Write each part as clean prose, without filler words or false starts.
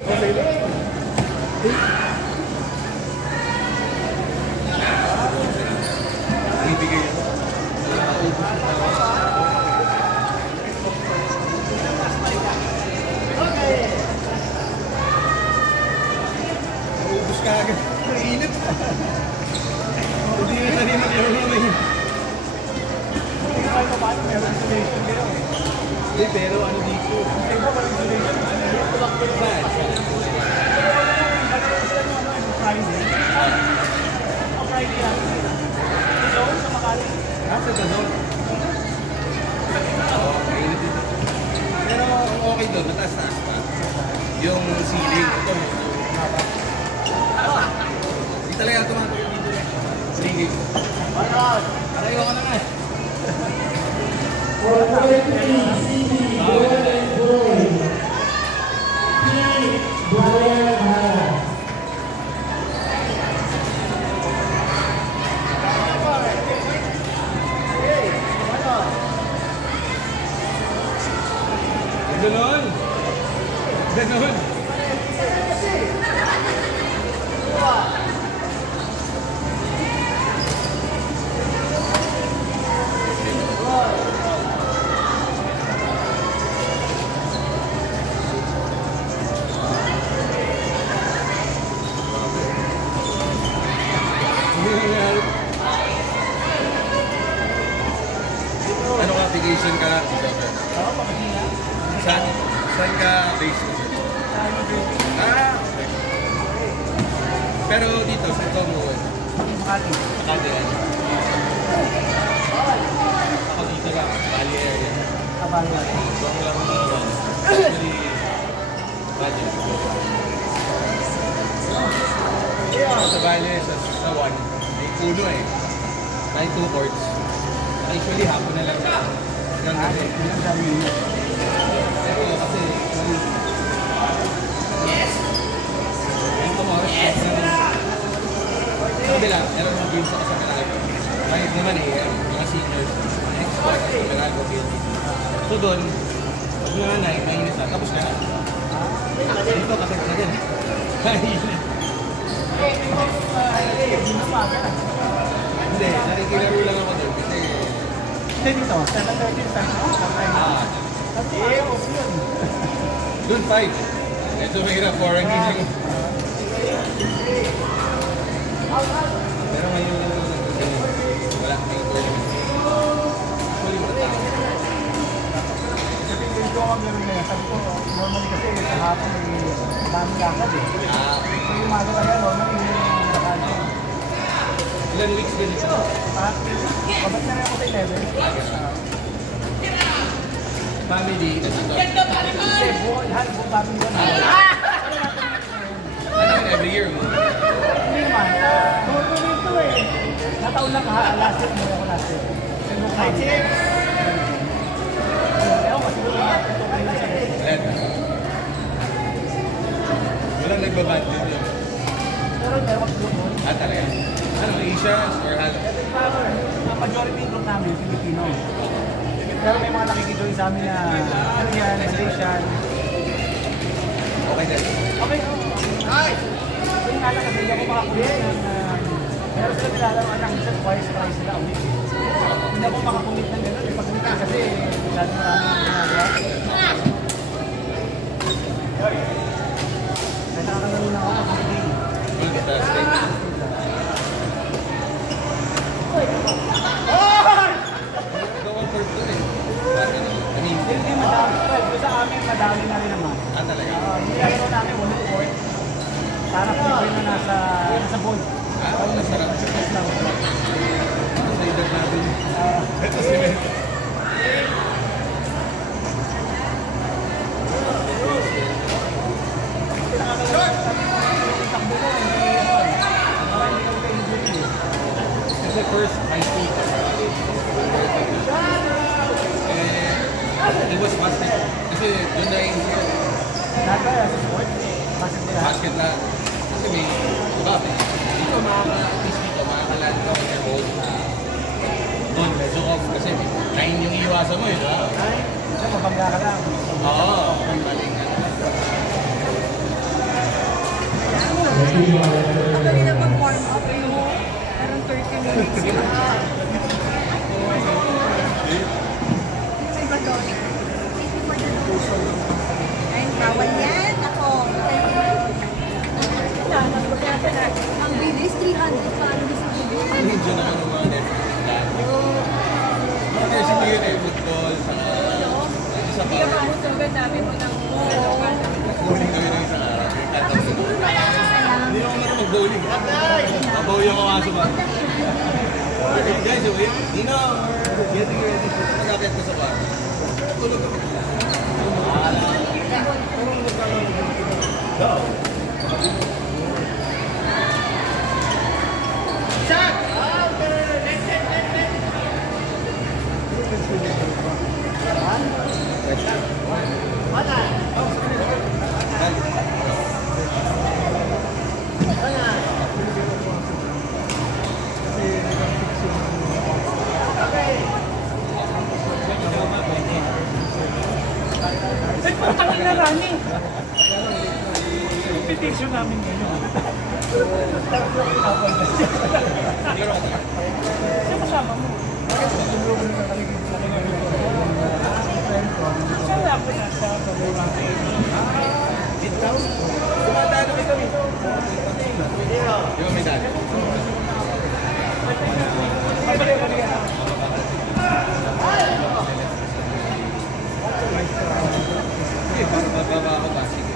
Ibigay yun. Ubus ka agad. Mainit. Hindi na rin mag-laro na yun. Hindi ka pa paano meron installation kayo. Hindi, pero ano dito? Hindi ba ba installation? Saan? Friday. Friday yan. Doon sa Makati. Sa Dazon. Oo, mainit dito. Pero okay doon, mataas-taas pa. Yung ceiling, ito. Hindi talaga tumatawag dito. Ceiling. Arayo ka na nga. Ganon. Ganon. Ano ka application ka? Saan ka based? Ah! Pero dito, sa ito mo? Makati. Makati yan. Ako dito lang, Bali area. Bali area. Doon lang naman. Actually, budget. Sa Bali, sa one, may puno eh. May 2 courts. Actually, hapon na lang. Hanggang gabi. Pero kasi, yes! Yung tomorrow, sabi lang, meron mga games ako sa Meralco. Kahit naman eh, mga seniors, export sa Meralco building. So doon, pag nanay, mainit na, tapos ka na. Dito kasi na din. Hindi, nakikilaro lang ako doon kasi... Hindi dito, 7:30 time. Doon 5. Ito mahirap, 4 ang gising. Pero ngayon wala may tournament. Actually, mga tao. Kasi hindi ko ang gawin na sabi ko, normally kasi sa hapon may dami lakad eh. So yung umaga kaya normally yung lakad. Ilan weeks din ito? Babalik na rin ako sa 11. Family, every year mo? Hindi naman. Ito eh. Nataon lang ka, last year mo ako last year. Ewan ko, siguro natin ito kayo sa red. Walang nagbaband din yun. Pero ewan ko doon. Talaga? Ano, Asians or Halo? Ang majority group namin, Filipino. Pero may mga nakikijoin sa amin na Korean, Malaysian. Okay din. Okay. Ay! So yung alam kasi hindi ako makakulit. Pero sila nilalaro anak minsan twice sila ulit. Hindi ako makakulit ng gano'n. Pag ulit kasi masyadong maraming ginagawa. Kaya nakakalaro lang ako pag game. Fantastic. Hindi madami. Well, sa amin madami na rin naman. Talaga? Nilalaro namin one court. Para kung na nasa board. Masarap. Sa edad natin. Ito si May. It's the first high speed. It was basket. Kasi doon na yung nata sa sport? Basket na. Kasi may bukap eh. Dito makakalan ka may hold na doon medyo off kasi 9 yung iwasan mo eh. Ay, mabangga ka lang. Oo. Maling Ang dali na mag-warm up, parang 30 minutes yun. May ba doon? Ay, bawal yan. Ako. Ang bilis, 300 pa. Ano gusto ko? Medyo naman ng mga Netflix lang. Kasi hindi yun eh, football, sa Hindi ka mamusugan namin mo ng bowling kami ng isang araw. siguro nakakasayang. Hindi ako marunong mag-bowling. Mabawi ako kaso ba? Guys, wait. Dino, getting ready. Magkakit ko sa bar. Tulog kami. Go! Shot! Pagtangin na running. Competition namin ngayon. Siya kasama mo. Siya lang ko nasa pag-uwakay. Dito? Sumadaan kami kami. Di ba may dali? Pabalik-balik. Bababa ako ba? Sige.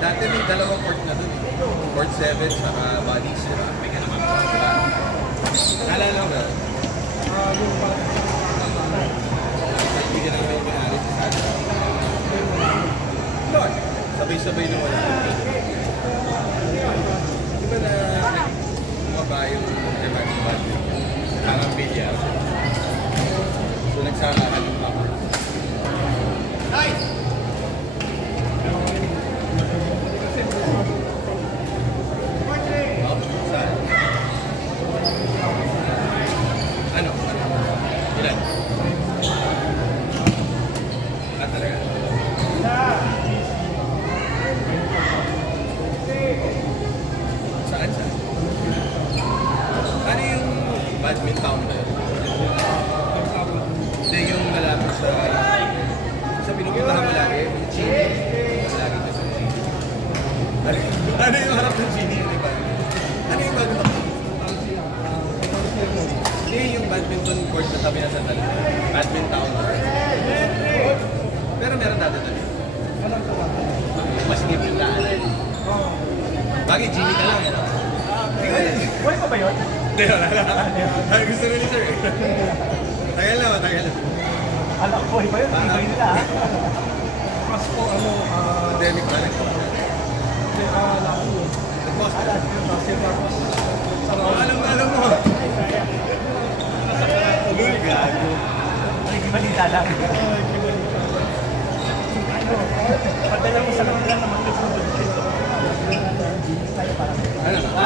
Dati may dalawang port na dun eh. Port 7 saka bodies. May ka naman. Naalala ko ba? Hindi ka naman yung may-ari sa sada. Lord, sabay-sabay na wala. Di ba na bumaba yung demand budget? Parang bilyar. So nagsakahan yung mga. Nice! Ano? Ilan? Talaga? Saan siya? Ano yung badminton ba yun? Hindi yung malapit sa pinupuntahan mo lagi, yung Chini. Lagi ka sa Chini. Ano yung harap ng Chini? Ano yung badminton? Hindi yung badminton court na sabi na sa tali. Badminton. Pero meron dati tali. Mas ngip yung daan. Bagay, Jimmy ka lang. Buhay pa ba yun? Hindi, wala na. Gusto rin ni sir. Tagal na, matagal na. Alam ko, iba yun. Iba yun nila. Mas po, Pandemic ba? Nag-boss ka. Alam mo. Uloy, gago. Nagkibalita lang. Padala mo sa kanila naman gusto mo dito. Ano na?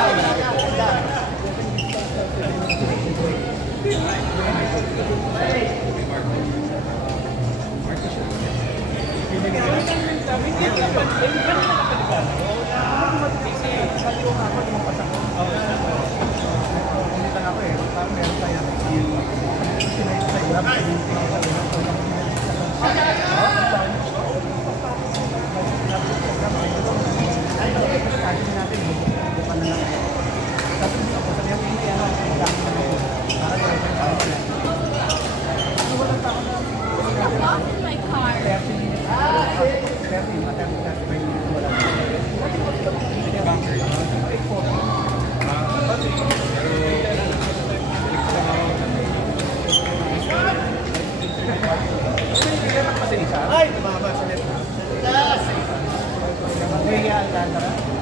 Alcantara.